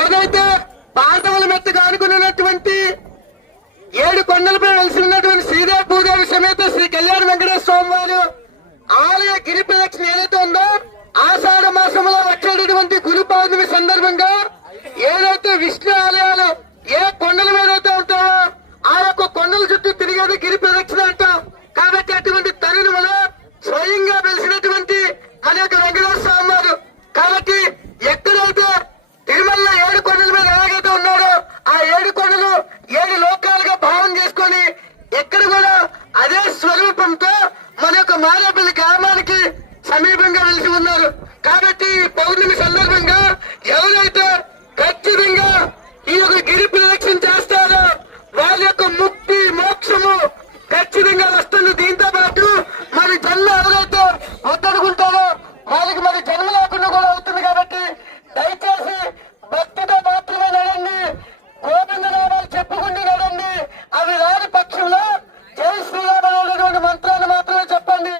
ఏదైతే పాండవుల మెత్తగా అనుకున్నటువంటి 7 కొండలపై వెలిసినటువంటి శ్రీదేవి భూదేవి సమేత శ్రీ కళ్యాణ వెంకటేశ్వర స్వామి వారు ఆలయ గిరి ప్రదక్షిణ ఏదైతే ఉందో ఆషాఢ మాసంలో వచ్చేటటువంటి గురు పౌర్ణమి సందర్భంగా ఏదైతే విష్ణు ఆలయాలు ఏ కొండల మీద అయితే ఉంటాయో ఆ యొక్క కొండల చుట్టూ తిరిగేది గిరి ప్రదక్షిణ అంటాం. కాబట్టి అటువంటి తరుణంలో స్వయంగా వెలిసినటువంటి మన యొక్క వెంకటేశ్వర స్వామి వారు కాబట్టి ఎక్కడైతే తిరుమలలో 7 కొండల మీద ఎలాగైతే ఉన్నాడో ఆ 7 కొండలు 7 లోకాలుగా భావం చేసుకొని ఎక్కడ కూడా అదే స్వరూపంతో మన యొక్క మారేపల్లి గ్రామానికి సమీపంగా వెలిసి ఉన్నారు. కాబట్టి పౌర్ణమి సందర్భంగా ఎవరైతే ఖచ్చితంగా ఈ యొక్క గిరి ప్రదక్షిణ చేస్తారో వాళ్ళ యొక్క ముక్తి మోక్షము ఖచ్చితంగా వస్తుంది. దీంతో పాటు మరి జన్మ ఎవరైతే వద్దనుకుంటారో వాళ్ళకి మరి జన్మ లేకుండా కూడా అవుతుంది. కాబట్టి దయచేసి భక్తితో మాత్రమే నడండి, గోవిందనామాలు చెప్పుకుంటూ నడండి. అవి రాని పక్షంలో జై శ్రీరామ అనేటువంటి మంత్రాన్ని మాత్రమే చెప్పండి.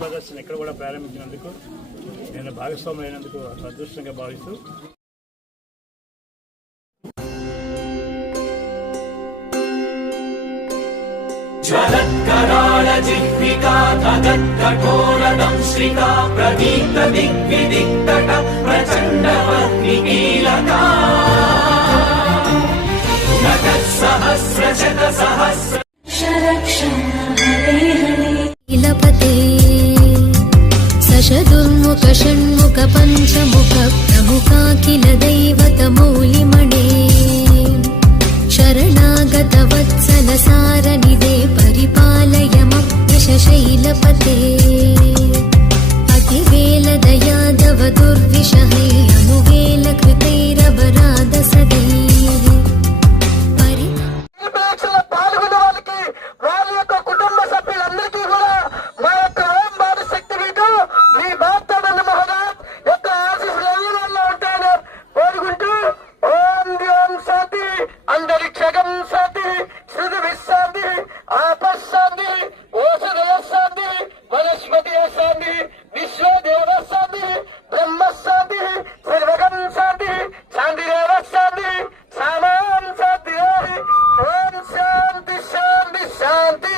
ప్రదర్శన ఎక్కడ కూడా ప్రారంభించినందుకు నేను భాగస్వామి అయినందుకు అదృష్టంగా భావిస్తూ జ్వలత్కరాళ జిహ్వికా తగత్కఠోరదంశ్రికా ప్రదీప్త దిగ్విదిక్తట ప్రచండవహ్నికీలకా నగత్సహస్రశత సహస్ర సషదుర్ముఖ షణ్ముఖ పంచముఖ ప్రముఖాఖిల దైవతమౌలిమణే శరణాగత వత్సల సారనిదే పరిపాలయమప్యశైలపతే అతివేల దయాదవ దుర్విషహై అనువేల కృతైరపరాధ సదై అంతరిక్షగం శాంతి, శృతి విశాంతి, ఆపశాంతి, ఓషధయ శాంతి, వనస్పతి శాంతి, విశ్వదేవ శాంతి, బ్రహ్మశాంతి, సర్వగం శాంతి, శాంతిదేవ శాంతి, సామాన్ శాంతి, ఓం శాంతి శాంతి శాంతి.